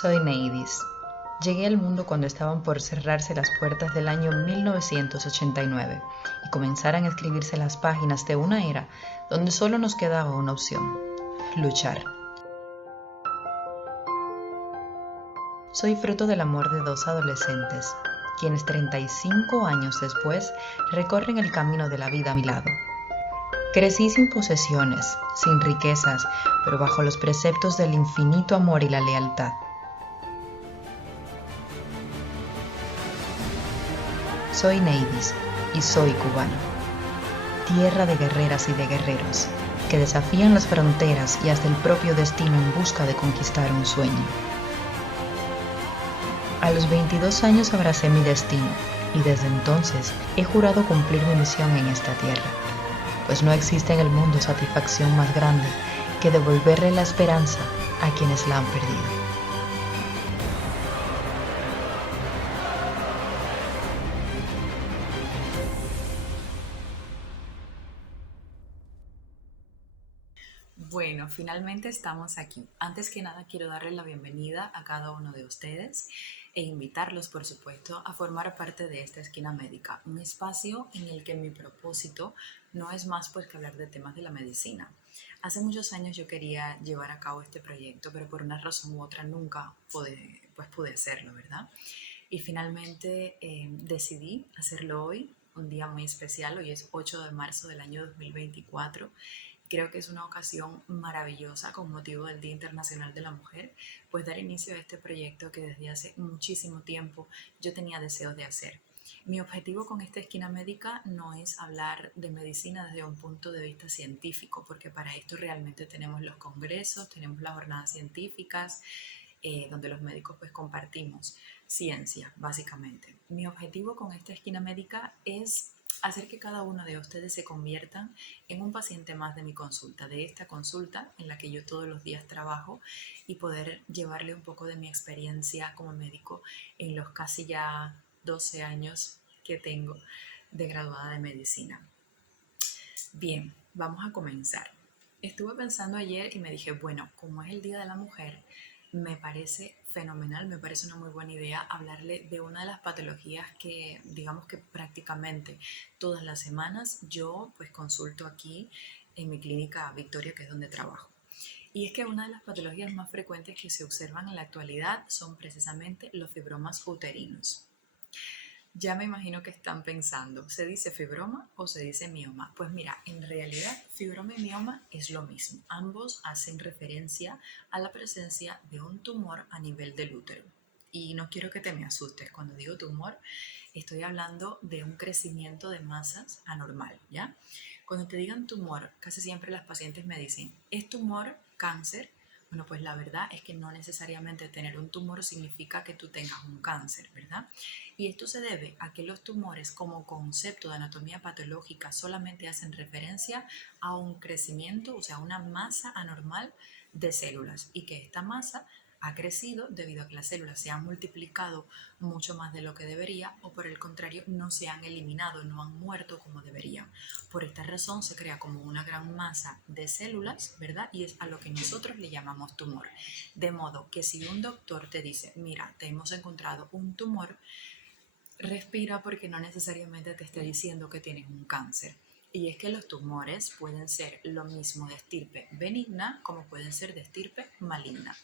Soy Neidis. Llegué al mundo cuando estaban por cerrarse las puertas del año 1989 y comenzaran a escribirse las páginas de una era donde solo nos quedaba una opción: luchar. Soy fruto del amor de dos adolescentes, quienes 35 años después recorren el camino de la vida a mi lado. Crecí sin posesiones, sin riquezas, pero bajo los preceptos del infinito amor y la lealtad. Soy Neidis y soy cubana, tierra de guerreras y de guerreros, que desafían las fronteras y hasta el propio destino en busca de conquistar un sueño. A los 22 años abracé mi destino y desde entonces he jurado cumplir mi misión en esta tierra, pues no existe en el mundo satisfacción más grande que devolverle la esperanza a quienes la han perdido. Bueno, finalmente estamos aquí. Antes que nada, quiero darles la bienvenida a cada uno de ustedes e invitarlos, por supuesto, a formar parte de esta esquina médica, un espacio en el que mi propósito no es más pues que hablar de temas de la medicina. Hace muchos años yo quería llevar a cabo este proyecto, pero por una razón u otra nunca pude hacerlo, ¿verdad? Y finalmente decidí hacerlo hoy, un día muy especial. Hoy es 8 de marzo del año 2024. Creo que es una ocasión maravillosa con motivo del Día Internacional de la Mujer, pues dar inicio a este proyecto que desde hace muchísimo tiempo yo tenía deseos de hacer. Mi objetivo con esta esquina médica no es hablar de medicina desde un punto de vista científico, porque para esto realmente tenemos los congresos, tenemos las jornadas científicas, donde los médicos pues compartimos ciencia, básicamente. Mi objetivo con esta esquina médica es hacer que cada uno de ustedes se conviertan en un paciente más de mi consulta, de esta consulta en la que yo todos los días trabajo, y poder llevarle un poco de mi experiencia como médico en los casi ya 12 años que tengo de graduada de medicina. Bien, vamos a comenzar. Estuve pensando ayer y me dije, bueno, como es el Día de la Mujer, me parece fenomenal, me parece una muy buena idea hablarle de una de las patologías que, digamos que prácticamente todas las semanas yo pues consulto aquí en mi clínica Victoria, que es donde trabajo. Y es que una de las patologías más frecuentes que se observan en la actualidad son precisamente los fibromas uterinos. Ya me imagino que están pensando, ¿se dice fibroma o se dice mioma? Pues mira, en realidad fibroma y mioma es lo mismo. Ambos hacen referencia a la presencia de un tumor a nivel del útero. Y no quiero que te me asustes. Cuando digo tumor, estoy hablando de un crecimiento de masas anormal, ¿ya? Cuando te digan tumor, casi siempre las pacientes me dicen, ¿es tumor cáncer? Bueno, pues la verdad es que no necesariamente tener un tumor significa que tú tengas un cáncer, ¿verdad? Y esto se debe a que los tumores como concepto de anatomía patológica solamente hacen referencia a un crecimiento, o sea, una masa anormal de células, y que esta masa ha crecido debido a que las células se han multiplicado mucho más de lo que debería, o por el contrario no se han eliminado, no han muerto como deberían. Por esta razón se crea como una gran masa de células, ¿verdad? Y es a lo que nosotros le llamamos tumor. De modo que si un doctor te dice, mira, te hemos encontrado un tumor, respira, porque no necesariamente te esté diciendo que tienes un cáncer. Y es que los tumores pueden ser lo mismo de estirpe benigna como pueden ser de estirpe maligna.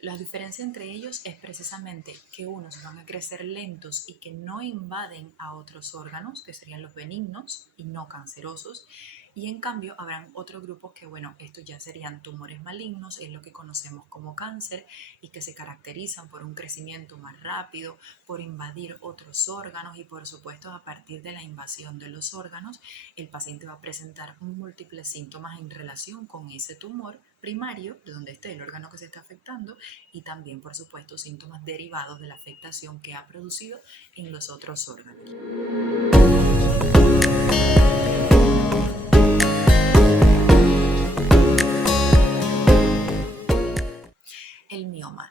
La diferencia entre ellos es precisamente que unos van a crecer lentos y que no invaden a otros órganos, que serían los benignos y no cancerosos, y en cambio habrán otros grupos que, bueno, estos ya serían tumores malignos, es lo que conocemos como cáncer, y que se caracterizan por un crecimiento más rápido, por invadir otros órganos, y por supuesto a partir de la invasión de los órganos, el paciente va a presentar múltiples síntomas en relación con ese tumor primario, de donde esté el órgano que se está afectando, y también, por supuesto, síntomas derivados de la afectación que ha producido en los otros órganos.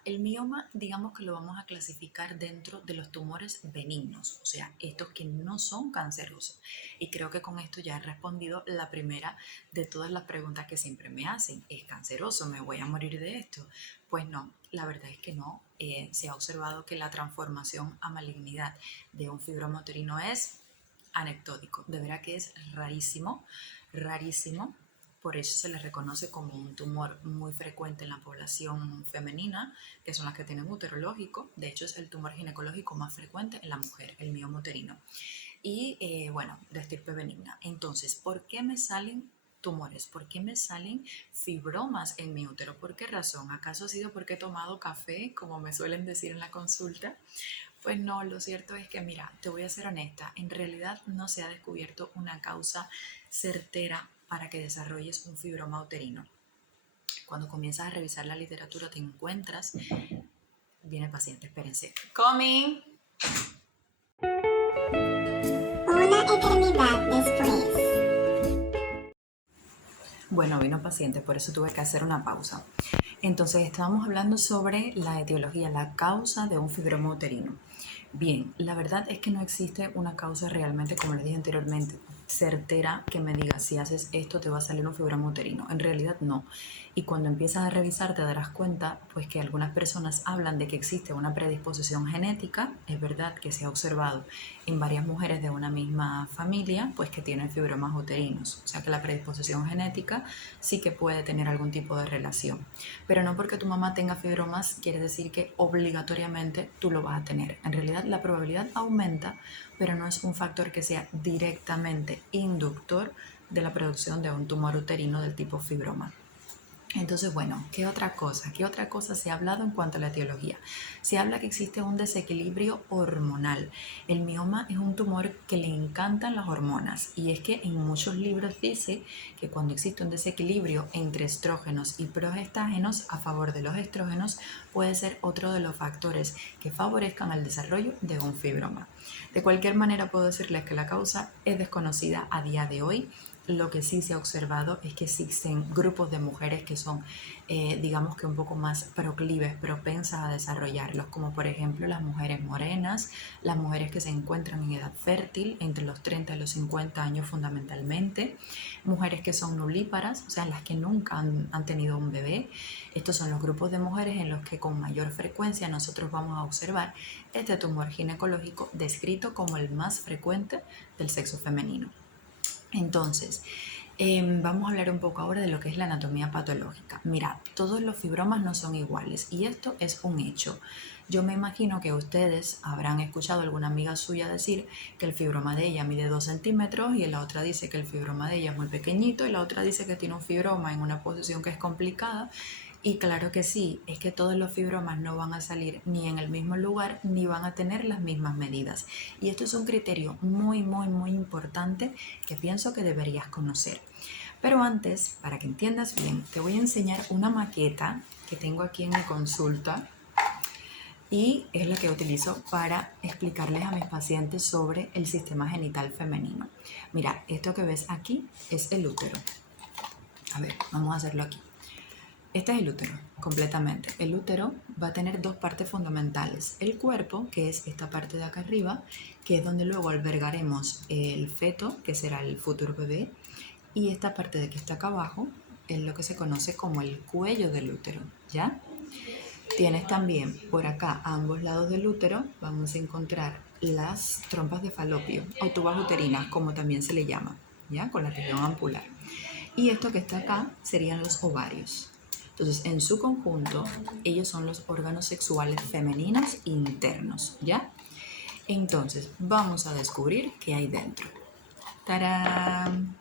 El mioma, digamos que lo vamos a clasificar dentro de los tumores benignos, o sea, estos que no son cancerosos. Y creo que con esto ya he respondido la primera de todas las preguntas que siempre me hacen. ¿Es canceroso? ¿Me voy a morir de esto? Pues no, la verdad es que no. Se ha observado que la transformación a malignidad de un fibroma uterino es anecdótico, de verdad que es rarísimo, rarísimo. Por eso se les reconoce como un tumor muy frecuente en la población femenina, que son las que tienen útero lógico. De hecho, es el tumor ginecológico más frecuente en la mujer, el mioma uterino. Y bueno, de estirpe benigna. Entonces, ¿por qué me salen tumores? ¿Por qué me salen fibromas en mi útero? ¿Por qué razón? ¿Acaso ha sido porque he tomado café, como me suelen decir en la consulta? Pues no, lo cierto es que, mira, te voy a ser honesta, en realidad no se ha descubierto una causa certera para que desarrolles un fibroma uterino. Cuando comienzas a revisar la literatura te encuentras, viene el paciente, espérense. Coming. Una eternidad después. Bueno, vino paciente, por eso tuve que hacer una pausa. Entonces, estábamos hablando sobre la etiología, la causa de un fibroma uterino. Bien, la verdad es que no existe una causa realmente, como les dije anteriormente, certera que me diga si haces esto te va a salir un fibroma uterino. En realidad no. Y cuando empiezas a revisar te darás cuenta pues que algunas personas hablan de que existe una predisposición genética. Es verdad que se ha observado en varias mujeres de una misma familia pues que tienen fibromas uterinos. O sea que la predisposición genética sí que puede tener algún tipo de relación. Pero no porque tu mamá tenga fibromas quiere decir que obligatoriamente tú lo vas a tener. En realidad la probabilidad aumenta, pero no es un factor que sea directamente inductor de la producción de un tumor uterino del tipo fibroma. Entonces, bueno, ¿qué otra cosa? ¿Qué otra cosa se ha hablado en cuanto a la etiología? Se habla que existe un desequilibrio hormonal. El mioma es un tumor que le encantan las hormonas y es que en muchos libros dice que cuando existe un desequilibrio entre estrógenos y progestágenos a favor de los estrógenos puede ser otro de los factores que favorezcan el desarrollo de un fibroma. De cualquier manera puedo decirles que la causa es desconocida a día de hoy. Lo que sí se ha observado es que existen grupos de mujeres que son, digamos que un poco más proclives, propensas a desarrollarlos, como por ejemplo las mujeres morenas, las mujeres que se encuentran en edad fértil, entre los 30 y los 50 años fundamentalmente, mujeres que son nulíparas, o sea, las que nunca han tenido un bebé. Estos son los grupos de mujeres en los que con mayor frecuencia nosotros vamos a observar este tumor ginecológico descrito como el más frecuente del sexo femenino. Entonces, vamos a hablar un poco ahora de lo que es la anatomía patológica. Mira, todos los fibromas no son iguales y esto es un hecho. Yo me imagino que ustedes habrán escuchado a alguna amiga suya decir que el fibroma de ella mide 2 centímetros y la otra dice que el fibroma de ella es muy pequeñito y la otra dice que tiene un fibroma en una posición que es complicada. Y claro que sí, es que todos los fibromas no van a salir ni en el mismo lugar ni van a tener las mismas medidas. Y esto es un criterio muy, muy, muy importante que pienso que deberías conocer. Pero antes, para que entiendas bien, te voy a enseñar una maqueta que tengo aquí en mi consulta y es la que utilizo para explicarles a mis pacientes sobre el sistema genital femenino. Mira, esto que ves aquí es el útero. A ver, vamos a hacerlo aquí. Este es el útero, completamente. El útero va a tener dos partes fundamentales. El cuerpo, que es esta parte de acá arriba, que es donde luego albergaremos el feto, que será el futuro bebé. Y esta parte de que está acá abajo es lo que se conoce como el cuello del útero, ¿ya? Tienes también por acá, a ambos lados del útero, vamos a encontrar las trompas de falopio, o tubas uterinas, como también se le llama, ¿ya? Con la región ampular. Y esto que está acá serían los ovarios. Entonces, en su conjunto, ellos son los órganos sexuales femeninos internos, ¿ya? Entonces, vamos a descubrir qué hay dentro. ¡Tarán!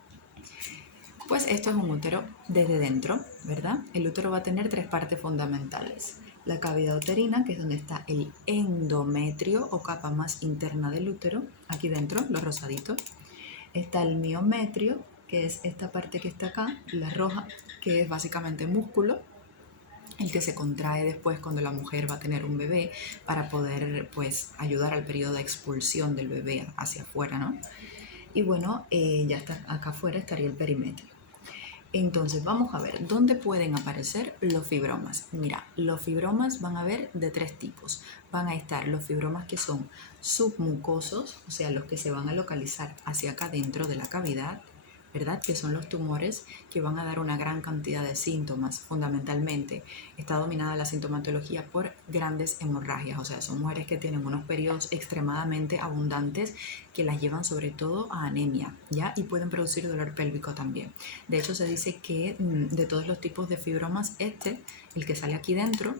Pues esto es un útero desde dentro, ¿verdad? El útero va a tener tres partes fundamentales. La cavidad uterina, que es donde está el endometrio o capa más interna del útero, aquí dentro, lo rosadito. Está el miometrio, que es esta parte que está acá, la roja, que es básicamente músculo, el que se contrae después cuando la mujer va a tener un bebé para poder pues ayudar al periodo de expulsión del bebé hacia afuera, ¿no? Y bueno, ya está acá afuera estaría el perimetrio. Entonces vamos a ver dónde pueden aparecer los fibromas. Mira, los fibromas van a haber de tres tipos. Van a estar los fibromas que son submucosos, o sea, los que se van a localizar hacia acá dentro de la cavidad, ¿verdad? Que son los tumores que van a dar una gran cantidad de síntomas. Fundamentalmente está dominada la sintomatología por grandes hemorragias, o sea, son mujeres que tienen unos periodos extremadamente abundantes que las llevan sobre todo a anemia, ¿ya? Y pueden producir dolor pélvico también. De hecho, se dice que de todos los tipos de fibromas, el que sale aquí dentro,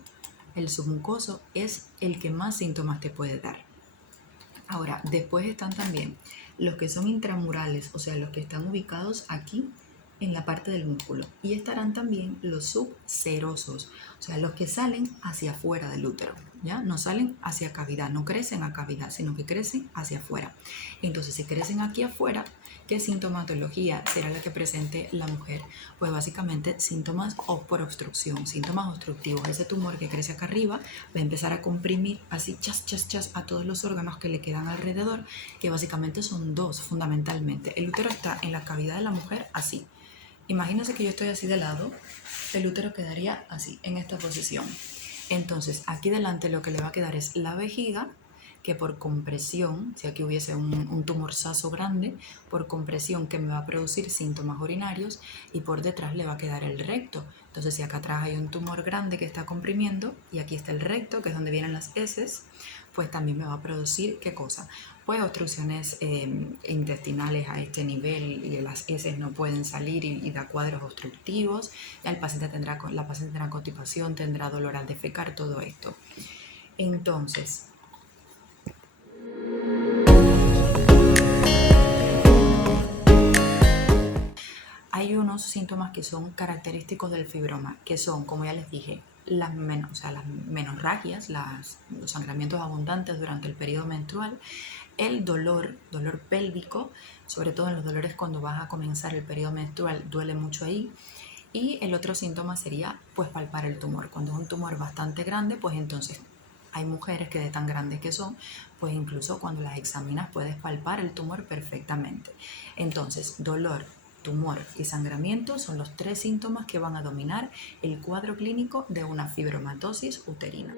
el submucoso, es el que más síntomas te puede dar. Ahora, después están también los que son intramurales, o sea, los que están ubicados aquí en la parte del músculo. Y estarán también los subserosos, o sea, los que salen hacia afuera del útero, ¿ya? No salen hacia cavidad, no crecen a cavidad, sino que crecen hacia afuera. Entonces, si crecen aquí afuera, ¿qué sintomatología será la que presente la mujer? Pues básicamente síntomas por obstrucción, síntomas obstructivos. Ese tumor que crece acá arriba va a empezar a comprimir así chas, chas, chas a todos los órganos que le quedan alrededor, que básicamente son dos fundamentalmente. El útero está en la cavidad de la mujer así. Imagínense que yo estoy así de lado, el útero quedaría así, en esta posición. Entonces, aquí delante lo que le va a quedar es la vejiga, que por compresión, si aquí hubiese un tumorzazo grande, por compresión que me va a producir síntomas urinarios, y por detrás le va a quedar el recto. Entonces, si acá atrás hay un tumor grande que está comprimiendo, y aquí está el recto, que es donde vienen las heces, pues también me va a producir, ¿qué cosa? Pues obstrucciones intestinales a este nivel, y las heces no pueden salir y da cuadros obstructivos. Ya la paciente tendrá constipación, tendrá dolor al defecar, todo esto. Entonces, hay unos síntomas que son característicos del fibroma, que son, como ya les dije, las menorragias, los sangramientos abundantes durante el periodo menstrual, el dolor pélvico, sobre todo en los dolores cuando vas a comenzar el periodo menstrual, duele mucho ahí. Y el otro síntoma sería pues palpar el tumor. Cuando es un tumor bastante grande, pues entonces hay mujeres que de tan grandes que son, pues incluso cuando las examinas puedes palpar el tumor perfectamente. Entonces, dolor, tumor y sangramiento son los tres síntomas que van a dominar el cuadro clínico de una fibromatosis uterina.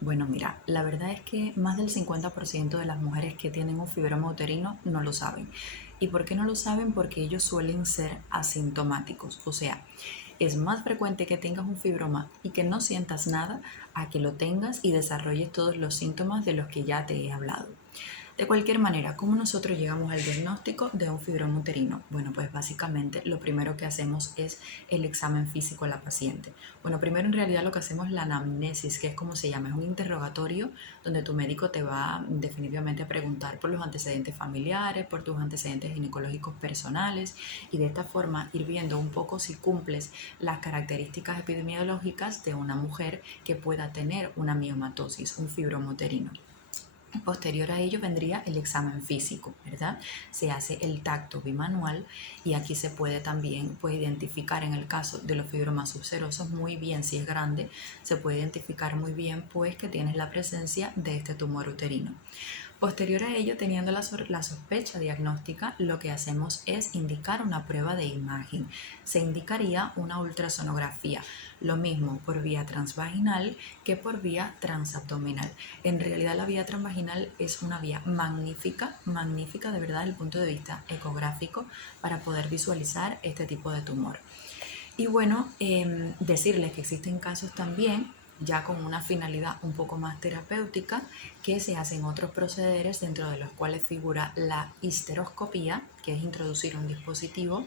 Bueno, mira, la verdad es que más del 50% de las mujeres que tienen un fibroma uterino no lo saben. ¿Y por qué no lo saben? Porque ellos suelen ser asintomáticos. O sea, es más frecuente que tengas un fibroma y que no sientas nada a que lo tengas y desarrolles todos los síntomas de los que ya te he hablado. De cualquier manera, ¿cómo nosotros llegamos al diagnóstico de un fibroma uterino? Bueno, pues básicamente lo primero que hacemos es el examen físico a la paciente. Bueno, primero en realidad lo que hacemos es la anamnesis, que es como se llama, es un interrogatorio donde tu médico te va definitivamente a preguntar por los antecedentes familiares, por tus antecedentes ginecológicos personales, y de esta forma ir viendo un poco si cumples las características epidemiológicas de una mujer que pueda tener una miomatosis, un fibroma uterino. Posterior a ello vendría el examen físico, ¿verdad? Se hace el tacto bimanual y aquí se puede también identificar en el caso de los fibromas subserosos muy bien, si es grande, se puede identificar muy bien pues que tienes la presencia de este tumor uterino. Posterior a ello, teniendo la sospecha diagnóstica, lo que hacemos es indicar una prueba de imagen. Se indicaría una ultrasonografía, lo mismo por vía transvaginal que por vía transabdominal. En realidad la vía transvaginal es una vía magnífica, magnífica de verdad desde el punto de vista ecográfico para poder visualizar este tipo de tumor. Y bueno, decirles que existen casos también ya con una finalidad un poco más terapéutica, que se hacen otros procederes dentro de los cuales figura la histeroscopía, que es introducir un dispositivo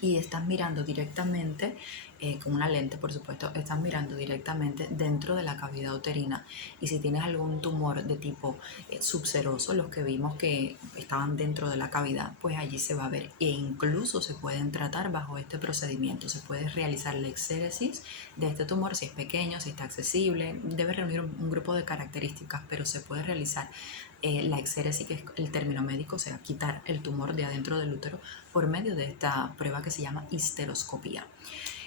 y estás mirando directamente, con una lente por supuesto, estás mirando directamente dentro de la cavidad uterina, y si tienes algún tumor de tipo subseroso, los que vimos que estaban dentro de la cavidad, pues allí se va a ver, e incluso se pueden tratar bajo este procedimiento. Se puede realizar la exéresis de este tumor si es pequeño, si está accesible, debe reunir un grupo de características, pero se puede realizar la exéresis, que es el término médico, o sea, quitar el tumor de adentro del útero por medio de esta prueba que se llama histeroscopía.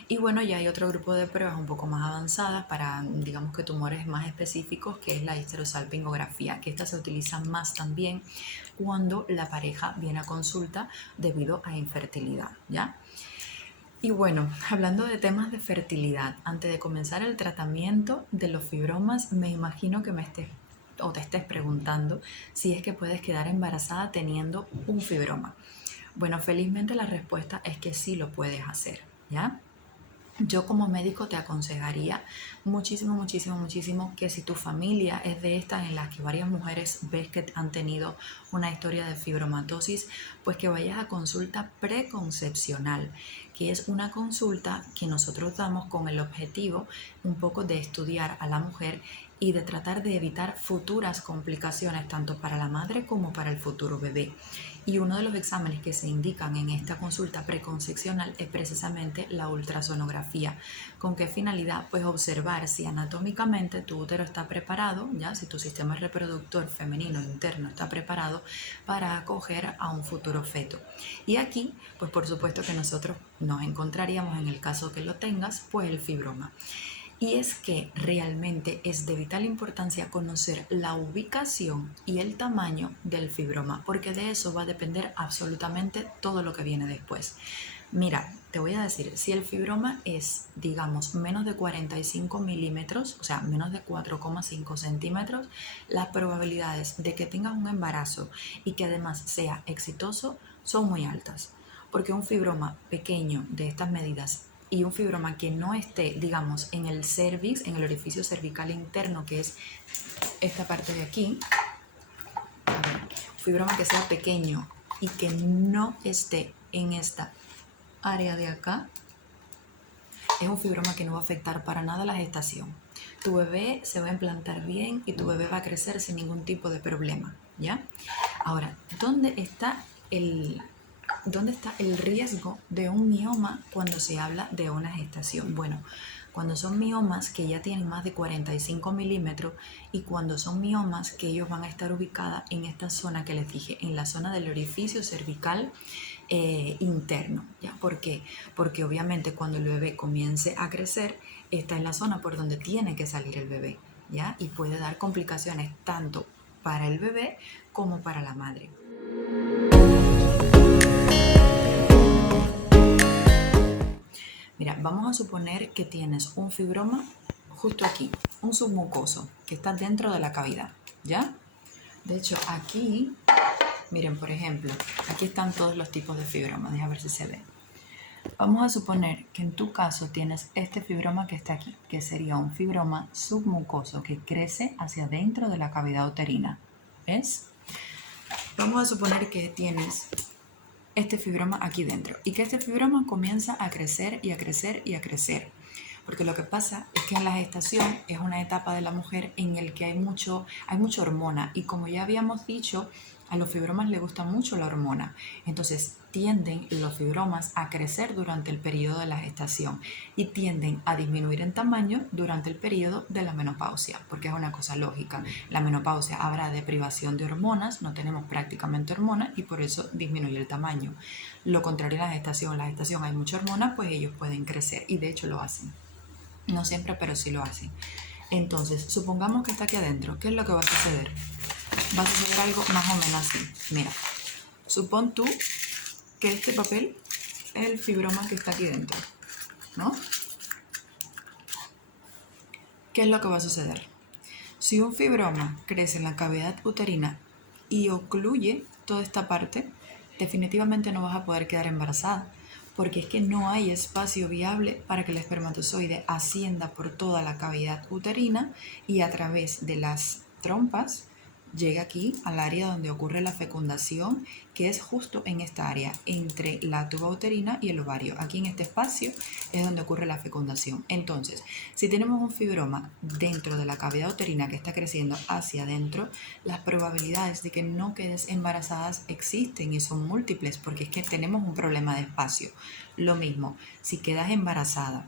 Y bueno, ya hay otro grupo de pruebas un poco más avanzadas para, digamos que tumores más específicos, que es la histerosalpingografía, que esta se utiliza más también cuando la pareja viene a consulta debido a infertilidad, ¿ya? Y bueno, hablando de temas de fertilidad, antes de comenzar el tratamiento de los fibromas, me imagino que me estés o te estés preguntando si es que puedes quedar embarazada teniendo un fibroma. Bueno, felizmente la respuesta es que sí lo puedes hacer, ¿ya? Yo como médico te aconsejaría muchísimo, muchísimo, muchísimo que si tu familia es de estas en las que varias mujeres ves que han tenido una historia de fibromatosis, pues que vayas a consulta preconcepcional, que es una consulta que nosotros damos con el objetivo un poco de estudiar a la mujer y de tratar de evitar futuras complicaciones tanto para la madre como para el futuro bebé. Y uno de los exámenes que se indican en esta consulta preconcepcional es precisamente la ultrasonografía. ¿Con qué finalidad? Pues observar si anatómicamente tu útero está preparado, ya si tu sistema reproductor femenino interno está preparado para acoger a un futuro feto. Y aquí, pues por supuesto que nosotros nos encontraríamos, en el caso que lo tengas, pues el fibroma. Y es que realmente es de vital importancia conocer la ubicación y el tamaño del fibroma, porque de eso va a depender absolutamente todo lo que viene después. Mira, te voy a decir, si el fibroma es, digamos, menos de 45 milímetros, o sea, menos de 4,5 centímetros, las probabilidades de que tengas un embarazo y que además sea exitoso son muy altas, porque un fibroma pequeño de estas medidas y un fibroma que no esté, digamos, en el cervix, en el orificio cervical interno, que es esta parte de aquí, un fibroma que sea pequeño y que no esté en esta área de acá, es un fibroma que no va a afectar para nada la gestación. Tu bebé se va a implantar bien y tu bebé va a crecer sin ningún tipo de problema, ¿ya? Ahora, ¿dónde está el riesgo de un mioma cuando se habla de una gestación? Bueno, cuando son miomas que ya tienen más de 45 milímetros y cuando son miomas que ellos van a estar ubicadas en esta zona que les dije, en la zona del orificio cervical interno, ¿ya? ¿Por qué? Porque obviamente cuando el bebé comience a crecer, esta es la zona por donde tiene que salir el bebé, ¿ya? Y puede dar complicaciones tanto para el bebé como para la madre. Mira, vamos a suponer que tienes un fibroma justo aquí, un submucoso que está dentro de la cavidad, ¿ya? De hecho, aquí, miren, por ejemplo, aquí están todos los tipos de fibromas, déjame ver si se ve. Vamos a suponer que en tu caso tienes este fibroma que está aquí, que sería un fibroma submucoso que crece hacia adentro de la cavidad uterina, ¿ves? Vamos a suponer que tienes este fibroma aquí dentro y que este fibroma comienza a crecer y a crecer y a crecer, porque lo que pasa es que en la gestación es una etapa de la mujer en el que hay mucha hormona y como ya habíamos dicho, a los fibromas les gusta mucho la hormona, entonces tienden los fibromas a crecer durante el periodo de la gestación y tienden a disminuir en tamaño durante el periodo de la menopausia, porque es una cosa lógica. La menopausia habrá de privación de hormonas, no tenemos prácticamente hormonas y por eso disminuye el tamaño. Lo contrario en la gestación hay mucha hormona, pues ellos pueden crecer y de hecho lo hacen. No siempre, pero sí lo hacen. Entonces, supongamos que está aquí adentro. ¿Qué es lo que va a suceder? Va a suceder algo más o menos así. Mira, supón tú que este papel es el fibroma que está aquí dentro, ¿no? ¿Qué es lo que va a suceder? Si un fibroma crece en la cavidad uterina y ocluye toda esta parte, definitivamente no vas a poder quedar embarazada, porque es que no hay espacio viable para que el espermatozoide ascienda por toda la cavidad uterina y a través de las trompas llegue aquí al área donde ocurre la fecundación, que es justo en esta área, entre la tuba uterina y el ovario. Aquí en este espacio es donde ocurre la fecundación. Entonces, si tenemos un fibroma dentro de la cavidad uterina que está creciendo hacia adentro, las probabilidades de que no quedes embarazadas existen y son múltiples, porque es que tenemos un problema de espacio. Lo mismo, si quedas embarazada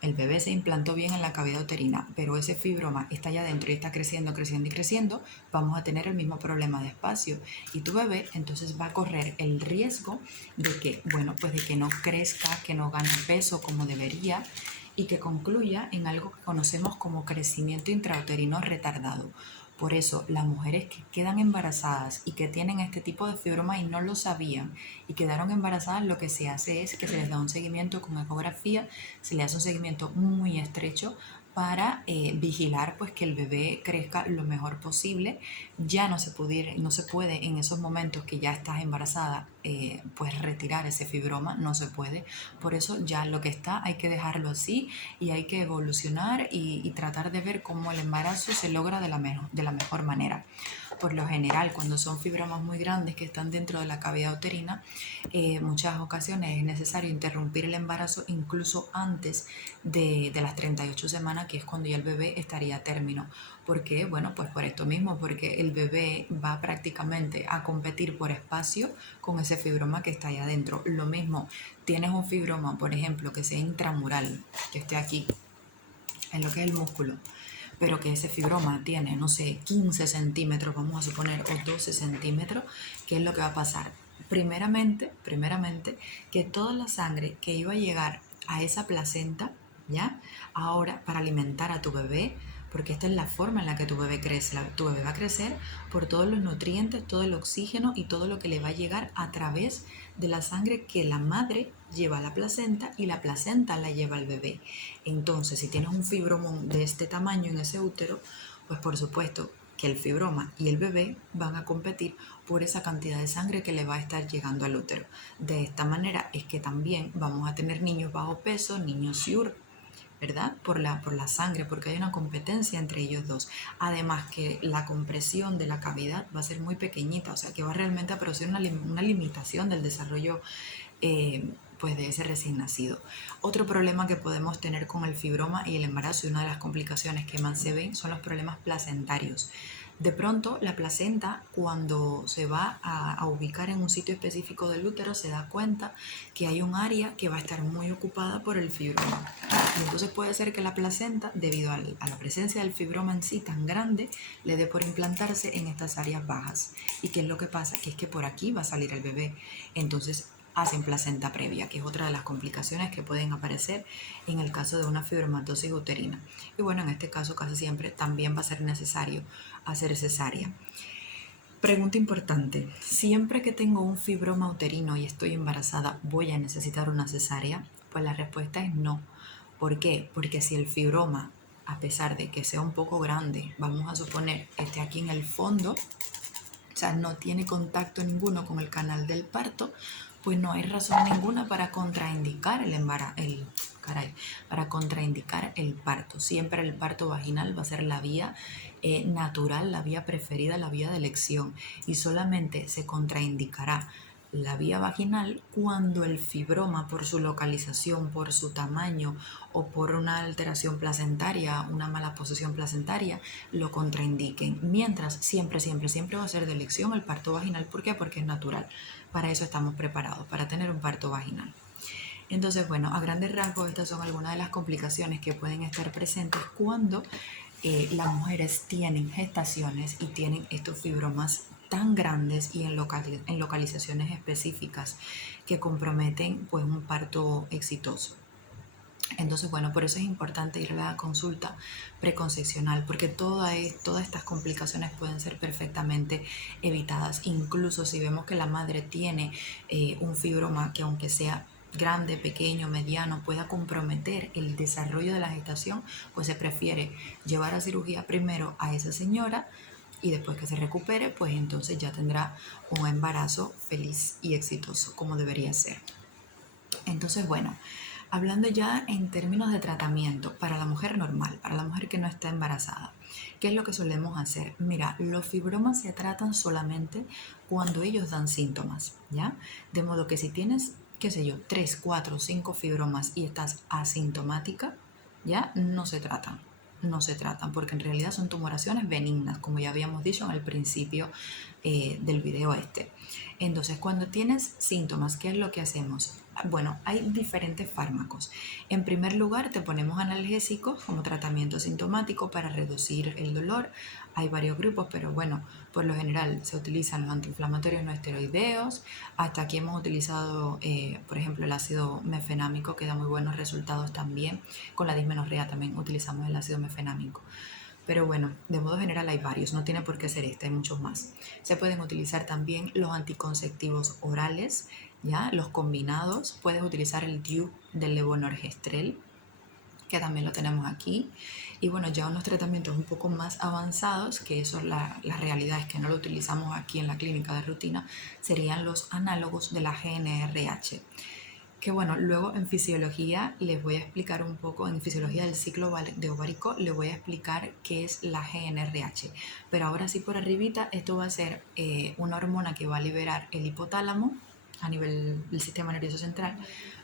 el bebé se implantó bien en la cavidad uterina, pero ese fibroma está allá adentro y está creciendo, creciendo y creciendo, vamos a tener el mismo problema de espacio. Y tu bebé entonces va a correr el riesgo de que, bueno, pues de que no crezca, que no gane peso como debería y que concluya en algo que conocemos como crecimiento intrauterino retardado. Por eso, las mujeres que quedan embarazadas y que tienen este tipo de fibroma y no lo sabían y quedaron embarazadas, lo que se hace es que se les da un seguimiento con ecografía, se le hace un seguimiento muy estrecho para vigilar pues que el bebé crezca lo mejor posible. Ya no se puede en esos momentos que ya estás embarazada pues retirar ese fibroma, no se puede. Por eso ya lo que está hay que dejarlo así y hay que evolucionar y tratar de ver cómo el embarazo se logra de la mejor manera. Por lo general, cuando son fibromas muy grandes que están dentro de la cavidad uterina, muchas ocasiones es necesario interrumpir el embarazo incluso antes de las 38 semanas, que es cuando ya el bebé estaría a término. ¿Por qué? Bueno, pues por esto mismo, porque el bebé va prácticamente a competir por espacio con ese fibroma que está ahí adentro. Lo mismo, tienes un fibroma, por ejemplo, que sea intramural, que esté aquí, en lo que es el músculo, pero que ese fibroma tiene, no sé, 15 centímetros, vamos a suponer, o 12 centímetros, ¿qué es lo que va a pasar? Primeramente, que toda la sangre que iba a llegar a esa placenta, ¿ya? Ahora, para alimentar a tu bebé, porque esta es la forma en la que tu bebé crece. Tu bebé va a crecer por todos los nutrientes, todo el oxígeno y todo lo que le va a llegar a través de la sangre que la madre lleva a la placenta y la placenta la lleva al bebé. Entonces, si tienes un fibromón de este tamaño en ese útero, pues por supuesto que el fibroma y el bebé van a competir por esa cantidad de sangre que le va a estar llegando al útero. De esta manera es que también vamos a tener niños bajo peso, niños SIUR, ¿verdad? Por la sangre, porque hay una competencia entre ellos dos. Además que la compresión de la cavidad va a ser muy pequeñita, o sea que va realmente a producir una limitación del desarrollo pues de ese recién nacido. Otro problema que podemos tener con el fibroma y el embarazo, y una de las complicaciones que más se ven, son los problemas placentarios. De pronto, la placenta, cuando se va a ubicar en un sitio específico del útero, se da cuenta que hay un área que va a estar muy ocupada por el fibroma. Y entonces puede ser que la placenta, debido a la presencia del fibroma en sí tan grande, le dé por implantarse en estas áreas bajas. ¿Y qué es lo que pasa? Que es que por aquí va a salir el bebé. Entonces hacen placenta previa, que es otra de las complicaciones que pueden aparecer en el caso de una fibromatosis uterina. Y bueno, en este caso casi siempre también va a ser necesario hacer cesárea. Pregunta importante, ¿siempre que tengo un fibroma uterino y estoy embarazada voy a necesitar una cesárea? Pues la respuesta es no. ¿Por qué? Porque si el fibroma, a pesar de que sea un poco grande, vamos a suponer esté aquí en el fondo, o sea, no tiene contacto ninguno con el canal del parto, pues no hay razón ninguna para contraindicar para contraindicar el parto. Siempre el parto vaginal va a ser la vía natural, la vía preferida, la vía de elección, y solamente se contraindicará la vía vaginal cuando el fibroma, por su localización, por su tamaño o por una alteración placentaria, una mala posición placentaria, lo contraindiquen. Mientras, siempre va a ser de elección el parto vaginal. ¿Por qué? Porque es natural. Para eso estamos preparados, para tener un parto vaginal. Entonces, bueno, a grandes rasgos estas son algunas de las complicaciones que pueden estar presentes cuando las mujeres tienen gestaciones y tienen estos fibromas tan grandes y en localizaciones específicas que comprometen pues un parto exitoso. Entonces, bueno, por eso es importante ir a la consulta preconcepcional, porque todas estas complicaciones pueden ser perfectamente evitadas, incluso si vemos que la madre tiene un fibroma que, aunque sea grande, pequeño, mediano, pueda comprometer el desarrollo de la gestación, pues se prefiere llevar a cirugía primero a esa señora y después que se recupere, pues entonces ya tendrá un embarazo feliz y exitoso, como debería ser. Entonces, bueno, hablando ya en términos de tratamiento para la mujer normal, para la mujer que no está embarazada, ¿qué es lo que solemos hacer? Mira, los fibromas se tratan solamente cuando ellos dan síntomas, ¿ya? De modo que si tienes, qué sé yo, 3, 4, 5 fibromas y estás asintomática, ¿ya? No se tratan. no se tratan, porque en realidad son tumoraciones benignas, como ya habíamos dicho en el principio del video este. Entonces, cuando tienes síntomas, ¿qué es lo que hacemos? Bueno, hay diferentes fármacos. En primer lugar, te ponemos analgésicos como tratamiento sintomático para reducir el dolor. Hay varios grupos, pero bueno, por lo general se utilizan los antiinflamatorios no esteroideos. Hasta aquí hemos utilizado, por ejemplo, el ácido mefenámico, que da muy buenos resultados también. Con la dismenorrea también utilizamos el ácido mefenámico. Pero bueno, de modo general hay varios, no tiene por qué ser este, hay muchos más. Se pueden utilizar también los anticonceptivos orales, ¿ya? Los combinados. Puedes utilizar el DIU del levonorgestrel, que también lo tenemos aquí. Y bueno, ya unos tratamientos un poco más avanzados, que eso la realidad es que no lo utilizamos aquí en la clínica de rutina, serían los análogos de la GNRH. Que bueno, luego en fisiología les voy a explicar un poco, en fisiología del ciclo de ovárico les voy a explicar qué es la GNRH. Pero ahora sí por arribita, esto va a ser una hormona que va a liberar el hipotálamo a nivel del sistema nervioso central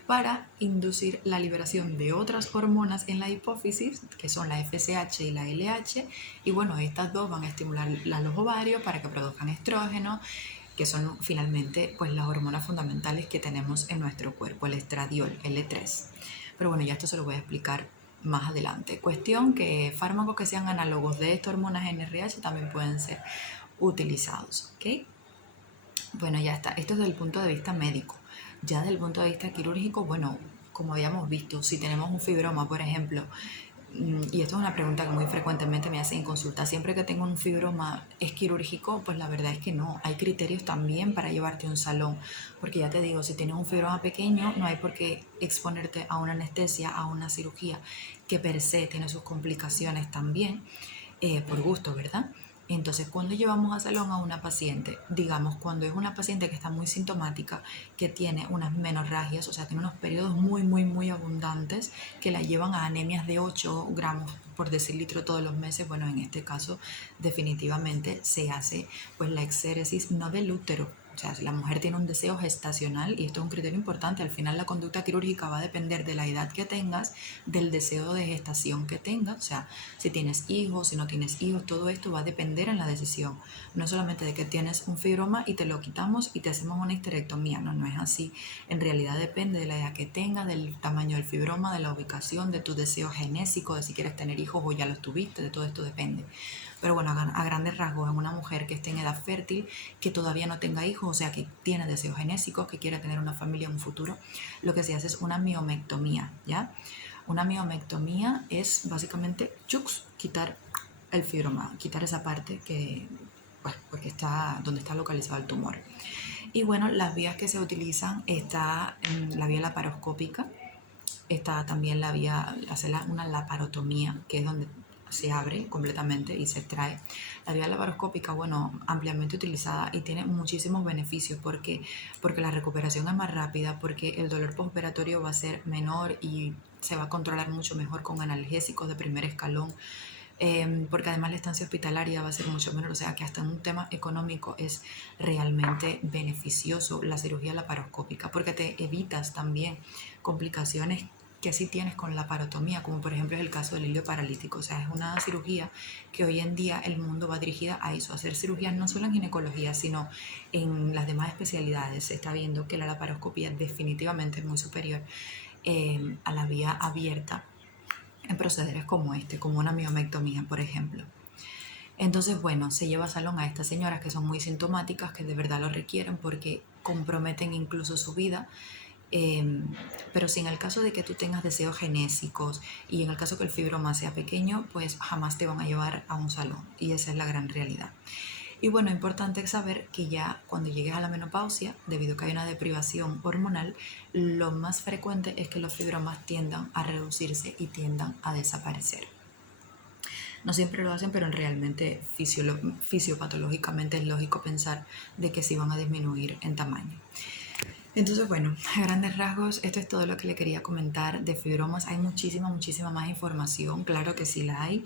para inducir la liberación de otras hormonas en la hipófisis, que son la FSH y la LH, y bueno, estas dos van a estimular los ovarios para que produzcan estrógeno, que son finalmente pues las hormonas fundamentales que tenemos en nuestro cuerpo, el estradiol, L3. Pero bueno, ya esto se lo voy a explicar más adelante. Cuestión que fármacos que sean análogos de estas hormonas NRH también pueden ser utilizados, ¿ok? Bueno, ya está. Esto es desde el punto de vista médico. Ya desde el punto de vista quirúrgico, bueno, como habíamos visto, si tenemos un fibroma, por ejemplo, y esto es una pregunta que muy frecuentemente me hacen en consulta, siempre que tengo un fibroma, ¿es quirúrgico? Pues la verdad es que no, hay criterios también para llevarte a un salón, porque ya te digo, si tienes un fibroma pequeño, no hay por qué exponerte a una anestesia, a una cirugía, que per se tiene sus complicaciones también, por gusto, ¿verdad? Entonces, cuando llevamos a salón a una paciente, digamos, cuando es una paciente que está muy sintomática, que tiene unas menorragias, o sea, tiene unos periodos muy abundantes que la llevan a anemias de 8 gramos por decilitro todos los meses, bueno, en este caso definitivamente se hace pues la exéresis no del útero. O sea, si la mujer tiene un deseo gestacional, y esto es un criterio importante, al final la conducta quirúrgica va a depender de la edad que tengas, del deseo de gestación que tengas, o sea, si tienes hijos, si no tienes hijos, todo esto va a depender en la decisión. No solamente de que tienes un fibroma y te lo quitamos y te hacemos una histerectomía, no, no es así. En realidad depende de la edad que tengas, del tamaño del fibroma, de la ubicación, de tu deseo genésico, de si quieres tener hijos o ya los tuviste, de todo esto depende. Pero bueno, a grandes rasgos, en una mujer que esté en edad fértil, que todavía no tenga hijos, o sea, que tiene deseos genéticos, que quiere tener una familia en un futuro, lo que se hace es una miomectomía, ¿ya? Una miomectomía es básicamente quitar el fibroma, quitar esa parte que, pues, porque está donde está localizado el tumor. Y bueno, las vías que se utilizan está la vía laparoscópica, está también la vía, hacer una laparotomía, que es donde se abre completamente y se extrae. La vía laparoscópica, bueno, ampliamente utilizada y tiene muchísimos beneficios porque la recuperación es más rápida, porque el dolor postoperatorio va a ser menor y se va a controlar mucho mejor con analgésicos de primer escalón, porque además la estancia hospitalaria va a ser mucho menor, o sea que hasta en un tema económico es realmente beneficioso la cirugía laparoscópica, porque te evitas también complicaciones que sí tienes con la parotomía, como por ejemplo es el caso del hilo paralítico. O sea, es una cirugía que hoy en día el mundo va dirigida a eso, a hacer cirugías no solo en ginecología, sino en las demás especialidades. Se está viendo que la laparoscopía definitivamente es muy superior a la vía abierta en procederes como este, como una miomectomía, por ejemplo. Entonces, bueno, se lleva a salón a estas señoras que son muy sintomáticas, que de verdad lo requieren porque comprometen incluso su vida. Pero si en el caso de que tú tengas deseos genésicos y en el caso que el fibroma sea pequeño, pues jamás te van a llevar a un salón, y esa es la gran realidad. Y bueno, importante saber que ya cuando llegues a la menopausia, debido a que hay una deprivación hormonal, lo más frecuente es que los fibromas tiendan a reducirse y tiendan a desaparecer. No siempre lo hacen, pero realmente fisiopatológicamente es lógico pensar de que sí van a disminuir en tamaño. Entonces, bueno, a grandes rasgos, esto es todo lo que le quería comentar de fibromas. Hay muchísima más información, claro que sí la hay,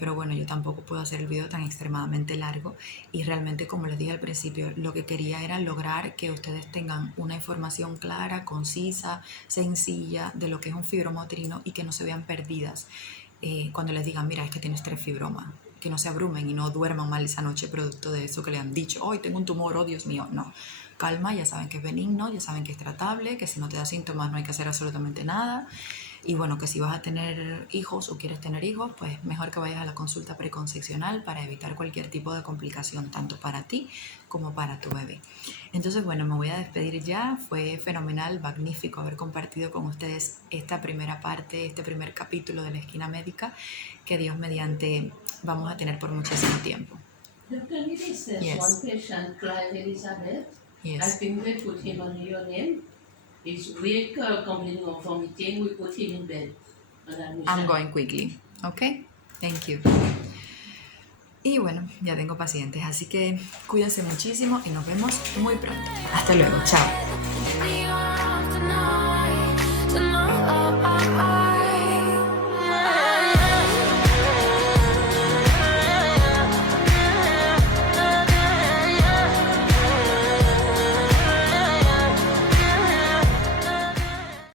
pero bueno, yo tampoco puedo hacer el video tan extremadamente largo, y realmente, como les dije al principio, lo que quería era lograr que ustedes tengan una información clara, concisa, sencilla de lo que es un fibroma uterino y que no se vean perdidas cuando les digan, mira, es que tienes 3 fibromas, que no se abrumen y no duerman mal esa noche producto de eso que le han dicho, hoy tengo un tumor, oh Dios mío, no. Calma, ya saben que es benigno, ya saben que es tratable, que si no te da síntomas no hay que hacer absolutamente nada. Y bueno, que si vas a tener hijos o quieres tener hijos, pues mejor que vayas a la consulta preconcepcional para evitar cualquier tipo de complicación, tanto para ti como para tu bebé. Entonces, bueno, me voy a despedir ya. Fue fenomenal, magnífico haber compartido con ustedes esta primera parte, este primer capítulo de la esquina médica, que Dios mediante vamos a tener por muchísimo tiempo. Dr. Nilis, there's Yes. one patient, Clive Elizabeth. I Yes. think we put him on your name. He's weak, complaining of vomiting. We put him in bed. On admission. I'm going quickly. Okay? Thank you. Y bueno, ya tengo pacientes, así que cuídense muchísimo y nos vemos muy pronto. Hasta luego. Chao. Tonight,